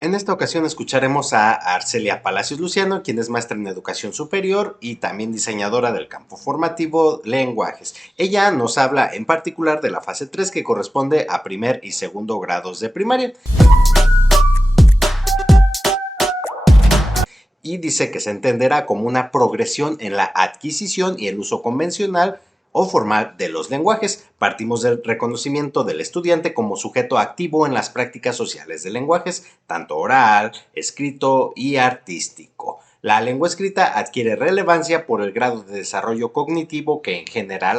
En esta ocasión escucharemos a Arcelia Palacios Luciano, quien es maestra en educación superior y también diseñadora del campo formativo Lenguajes. Ella nos habla en particular de la fase 3 que corresponde a primer y segundo grados de primaria. Y dice que se entenderá como una progresión en la adquisición y el uso convencional o formal de los lenguajes. Partimos del reconocimiento del estudiante como sujeto activo en las prácticas sociales de lenguajes, tanto oral, escrito y artístico. La lengua escrita adquiere relevancia por el grado de desarrollo cognitivo que en general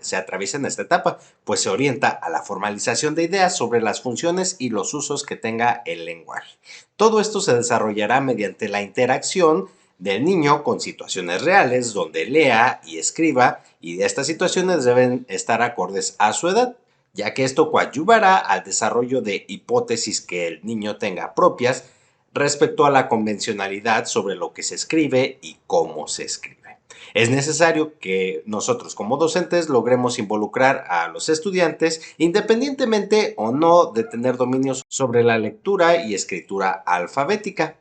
se atraviesa en esta etapa, pues se orienta a la formalización de ideas sobre las funciones y los usos que tenga el lenguaje. Todo esto se desarrollará mediante la interacción del niño con situaciones reales donde lea y escriba, y estas situaciones deben estar acordes a su edad, ya que esto coadyuvará al desarrollo de hipótesis que el niño tenga propias respecto a la convencionalidad sobre lo que se escribe y cómo se escribe. Es necesario que nosotros como docentes logremos involucrar a los estudiantes independientemente o no de tener dominios sobre la lectura y escritura alfabética.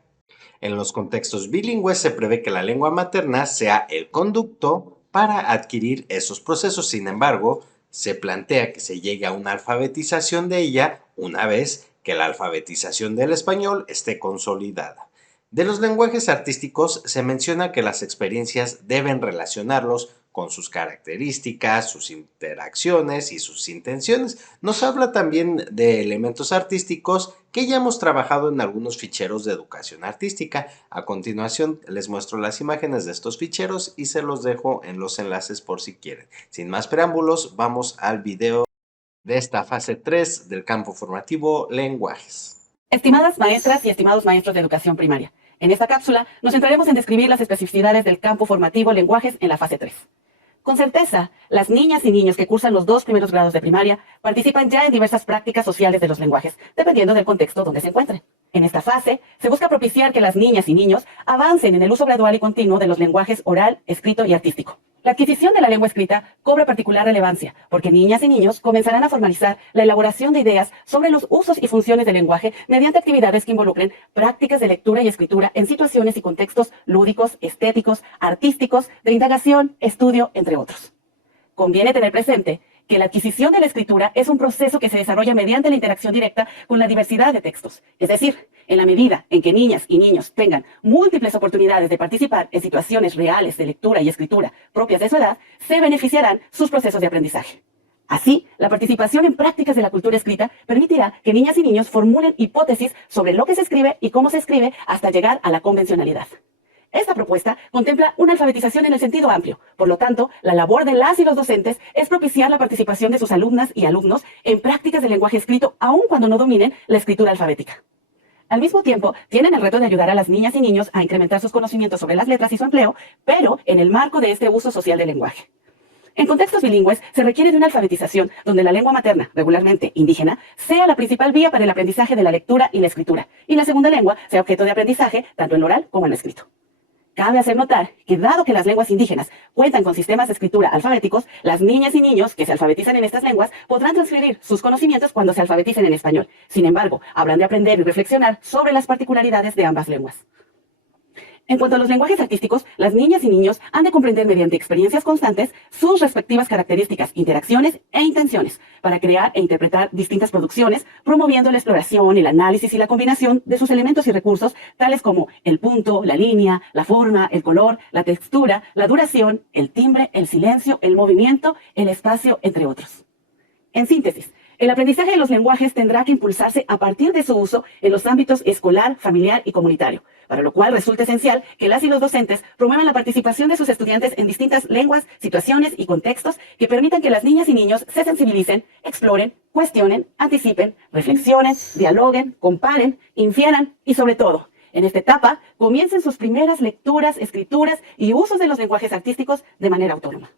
En los contextos bilingües se prevé que la lengua materna sea el conducto para adquirir esos procesos. Sin embargo, se plantea que se llegue a una alfabetización de ella una vez que la alfabetización del español esté consolidada. De los lenguajes artísticos se menciona que las experiencias deben relacionarlos con sus características, sus interacciones y sus intenciones. Nos habla también de elementos artísticos que ya hemos trabajado en algunos ficheros de educación artística. A continuación les muestro las imágenes de estos ficheros y se los dejo en los enlaces por si quieren. Sin más preámbulos, vamos al video de esta fase 3 del campo formativo Lenguajes. Estimadas maestras y estimados maestros de educación primaria, en esta cápsula nos centraremos en describir las especificidades del campo formativo Lenguajes en la fase 3. Con certeza, las niñas y niños que cursan los 2 primeros grados de primaria participan ya en diversas prácticas sociales de los lenguajes, dependiendo del contexto donde se encuentren. En esta fase, se busca propiciar que las niñas y niños avancen en el uso gradual y continuo de los lenguajes oral, escrito y artístico. La adquisición de la lengua escrita cobra particular relevancia, porque niñas y niños comenzarán a formalizar la elaboración de ideas sobre los usos y funciones del lenguaje mediante actividades que involucren prácticas de lectura y escritura en situaciones y contextos lúdicos, estéticos, artísticos, de indagación, estudio, entre otros. Conviene tener presente que la adquisición de la escritura es un proceso que se desarrolla mediante la interacción directa con la diversidad de textos. Es decir, en la medida en que niñas y niños tengan múltiples oportunidades de participar en situaciones reales de lectura y escritura propias de su edad, se beneficiarán sus procesos de aprendizaje. Así, la participación en prácticas de la cultura escrita permitirá que niñas y niños formulen hipótesis sobre lo que se escribe y cómo se escribe hasta llegar a la convencionalidad. Esta propuesta contempla una alfabetización en el sentido amplio. Por lo tanto, la labor de las y los docentes es propiciar la participación de sus alumnas y alumnos en prácticas de lenguaje escrito, aun cuando no dominen la escritura alfabética. Al mismo tiempo, tienen el reto de ayudar a las niñas y niños a incrementar sus conocimientos sobre las letras y su empleo, pero en el marco de este uso social del lenguaje. En contextos bilingües, se requiere de una alfabetización donde la lengua materna, regularmente indígena, sea la principal vía para el aprendizaje de la lectura y la escritura, y la segunda lengua sea objeto de aprendizaje tanto en lo oral como en lo escrito. Cabe hacer notar que, dado que las lenguas indígenas cuentan con sistemas de escritura alfabéticos, las niñas y niños que se alfabetizan en estas lenguas podrán transferir sus conocimientos cuando se alfabeticen en español. Sin embargo, habrán de aprender y reflexionar sobre las particularidades de ambas lenguas. En cuanto a los lenguajes artísticos, las niñas y niños han de comprender mediante experiencias constantes sus respectivas características, interacciones e intenciones para crear e interpretar distintas producciones, promoviendo la exploración, el análisis y la combinación de sus elementos y recursos, tales como el punto, la línea, la forma, el color, la textura, la duración, el timbre, el silencio, el movimiento, el espacio, entre otros. En síntesis, el aprendizaje de los lenguajes tendrá que impulsarse a partir de su uso en los ámbitos escolar, familiar y comunitario, para lo cual resulta esencial que las y los docentes promuevan la participación de sus estudiantes en distintas lenguas, situaciones y contextos que permitan que las niñas y niños se sensibilicen, exploren, cuestionen, anticipen, reflexionen, dialoguen, comparen, infieran y, sobre todo, en esta etapa, comiencen sus primeras lecturas, escrituras y usos de los lenguajes artísticos de manera autónoma.